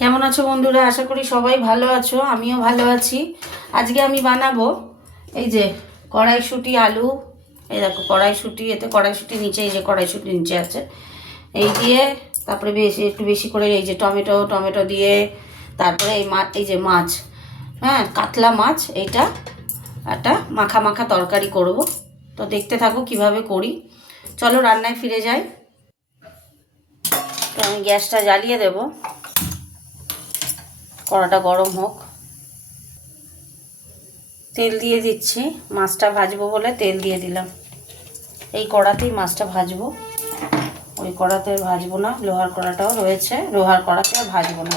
কেমন আছো বন্ধুরা? আশা করি সবাই ভালো আছো, আমিও ভালো আছি। আজকে আমি বানাবো এই যে কড়াইশুঁটি আলু। এই দেখো কড়াইশুঁটি, এতে কড়াইশুঁটি নিচে, এই যে কড়াইশুঁটি নিচে আছে, এই দিয়ে তারপরে একটু বেশি করে এই যে টমেটো দিয়ে, তারপরে এই যে মাছ, হ্যাঁ কাতলা মাছ, এইটা একটা মাখা মাখা তরকারি করব। তো দেখতে থাকো কিভাবে করি। চলো রান্নায় ফিরে যাই। তো আমি গ্যাসটা জ্বালিয়ে দেবো, কড়াটা গরম হোক। তেল দিয়ে দিচ্ছি, মাছটা ভাজবো বলে তেল দিয়ে দিলাম। এই কড়াতেই মাছটা ভাজবো, ওই কড়াতে ভাজবো না। লোহার কড়াটাও রয়েছে, লোহার কড়াতে আর ভাজবো না।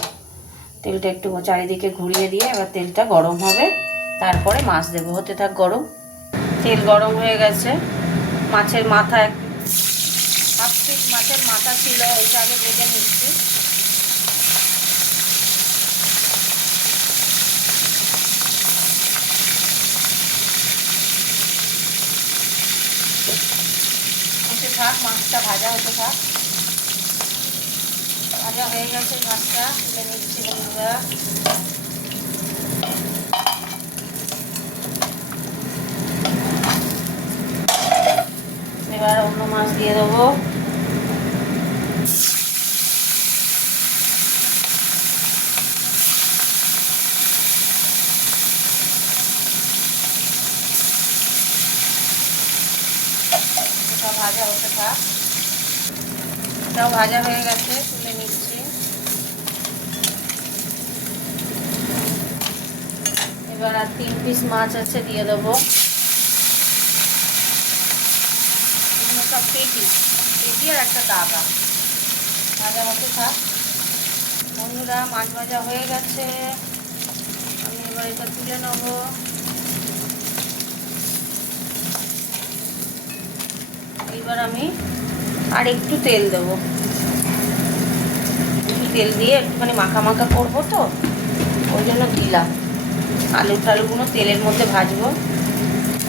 তেলটা একটু চারিদিকে ঘুরিয়ে দিয়ে এবার তেলটা গরম হবে, তারপরে মাছ দেবো। হতে থাক গরম। তেল গরম হয়ে গেছে। মাছের মাথা, হাফ পিস মাছের মাথা ছিল, ওইটা আগে ভেজে নিচ্ছি। হতে থাক, মাছটা ভাজা হতে থাক। ভাজা হয়ে গেছে মাছটা, তুলে নিচ্ছি বন্ধুরা। এবার অন্য মাছ দিয়ে দেবো। এটা ভাজা হতে থাক। এটাও ভাজা হয়ে গেছে, তুলে নিচ্ছি। এবার আর 3 পিস মাছ আছে, দিয়ে দেবো। এগুলো সব পেটি আর একটা দাগা। ভাজা হতে থাক বন্ধুরা। মাছ ভাজা হয়ে গেছে, আমি এবার এটা তুলে নেবো। এবার আমি আর একটু তেল দেবো, একটু তেল দিয়ে একটুখানি মাখা মাখা করবো, তো ওই জন্য দিলাম। আলুগুলো তেলের মধ্যে ভাজবো।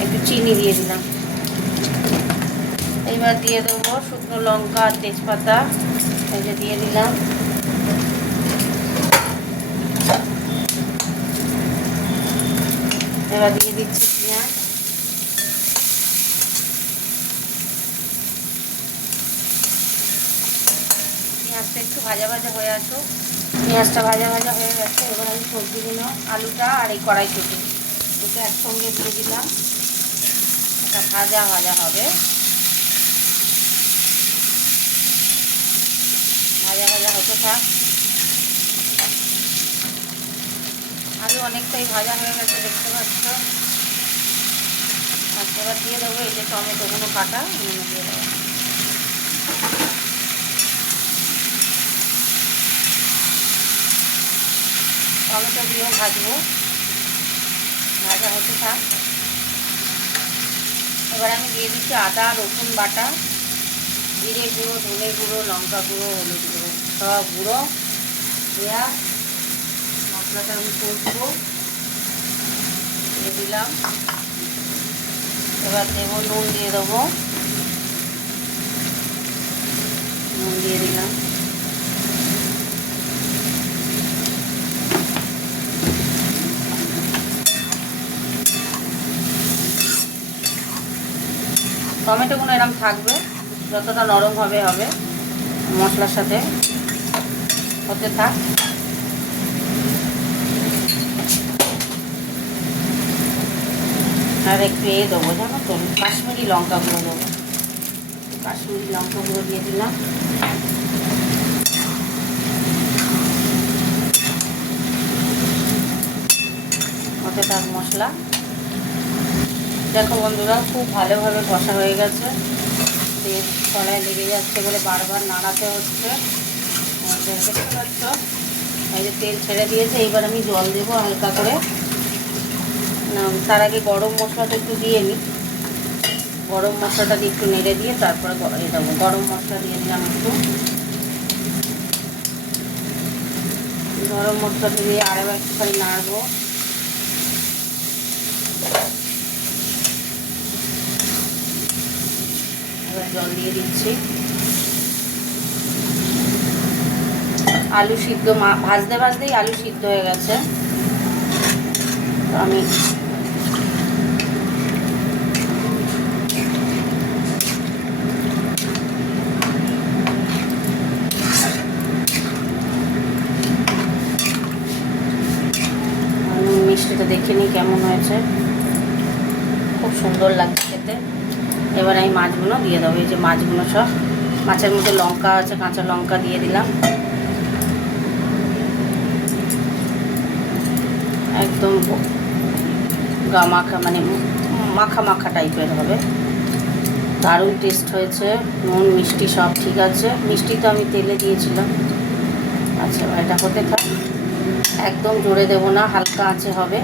একটু চিনি দিয়ে দিলাম। এইবার দিয়ে দেবো শুকনো লঙ্কা আর তেজপাতা, এই যে দিয়ে দিলাম। এবার দিয়ে দিচ্ছি পেঁয়াজ। পেঁয়াজটা একটু ভাজা ভাজা হয়ে আসুক। পেঁয়াজটা ভাজা ভাজা হয়ে গেছে। এবার আমি সবজিগুলো, আলুটা আর এই কড়াইশুঁটি, দুটো একসঙ্গে দিয়ে দিলাম। এটা ভাজা ভাজা হবে, ভাজা ভাজা হতে থাক। আলু অনেকটাই ভাজা হয়ে গেছে, দেখতে পাচ্ছ। আচ্ছা, এবার দিয়ে দেবো এই যে টমেটোগুলো কাটা, দিয়ে দেবো। টমেটো দিয়েও ভাজবো, ভাজা হতে থাক। এবার আমি দিয়ে দিচ্ছি আদা রসুন বাটা, জিরে গুঁড়ো, ধনে গুঁড়ো, লঙ্কা গুঁড়ো, হলুদ গুঁড়ো, সব গুঁড়ো দেওয়া মশলাটা আমি কষবো। দিয়ে দিলাম। এবার দেবো নুন, দিয়ে দেবো নুন, দিয়ে দিলাম। টমেটোগুলো এরকম থাকবে, যতটা নরম হবে হবে। মশলার সাথে হতে থাক। আর একটু দেবো, জানো তো, কাশ্মীরি লঙ্কা গুঁড়ো দেবো। কাশ্মীরি লঙ্কা গুঁড়ো দিয়ে দিলাম। হতে থাক মশলা। দেখো বন্ধুরা, খুব ভালোভাবে কষা হয়ে গেছে। তেল কড়ায় লেগে যাচ্ছে বলে বারবার নাড়াতে হচ্ছে। দেখতে পাচ্ছ, এই যে তেল ছেড়ে দিয়েছে। এইবার আমি জল দেবো হালকা করে। তার আগে গরম মশলাটা একটু দিয়ে নিই। গরম মশলাটাকে একটু নেড়ে দিয়ে তারপরে দেবো। গরম মশলা দিয়ে দিলাম একটু। গরম মশলাটা দিয়ে আরেকবার একটুখানি নাড়বো। এবার জল দিয়ে দিচ্ছি। আলু সিদ্ধ ভাজতে ভাজতেই আলু সিদ্ধ হয়ে গেছে। তো আমি মিষ্টিটা দেখে নিই কেমন হয়েছে। খুব সুন্দর লাগছে খেতে। এবার আমি মাছগুলো দিয়ে দেবো। এই যে মাছগুলো সব, মাছের মধ্যে লঙ্কা আছে, কাঁচা লঙ্কা দিয়ে দিলাম। একদম মাখা, মানে মাখা মাখা টাইপের হবে। দারুণ টেস্ট হয়েছে। নুন মিষ্টি সব ঠিক আছে। মিষ্টি তো আমি তেলে দিয়েছিলাম। আচ্ছা, এটা হতে থাক। একদম জোরে দেবো না, হালকা আঁচে হবে।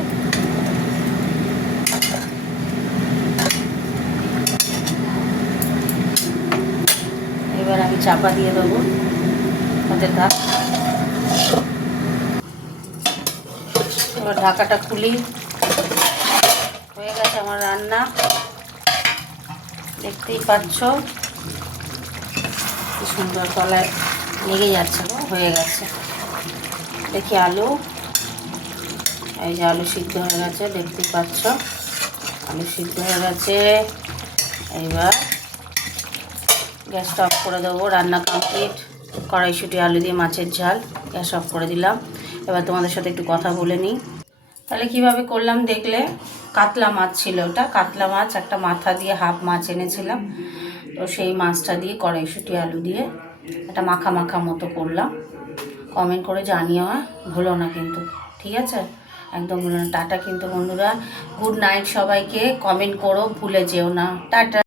এবার আমি চাপা দিয়ে দেবো, হতে থাক। এবার ঢাকাটা খুলি। হয়ে গেছে আমার রান্না, দেখতেই পাচ্ছ কি সুন্দর তলায় লেগে যাচ্ছে। হয়ে গেছে। দেখি আলু, এই যে আলু সিদ্ধ হয়ে গেছে, দেখতেই পাচ্ছ আলু সিদ্ধ হয়ে গেছে। এইবার গ্যাসটা অফ করে দেবো। রান্না কমপ্লিট। কড়াইশুঁটি আলু দিয়ে মাছের ঝাল, গ্যাস অফ করে দিলাম। এবার তোমাদের সাথে একটু কথা বলে নিই। তাহলে কিভাবে করলাম দেখলে। কাতলা মাছ ছিল, ওটা কাতলা মাছ, একটা মাথা দিয়ে হাফ মাছ এনেছিলাম। তো সেই মাছটা দিয়ে কড়াইশুঁটি আলু দিয়ে একটা মাখা মাখা মতো করলাম। কমেন্ট করে জানিও, ভুলো না কিন্তু, ঠিক আছে? একদম ভুলো না। টাটা কিন্তু বন্ধুরা, গুড নাইট সবাইকে। কমেন্ট করো, ভুলে যেও না। টাটা।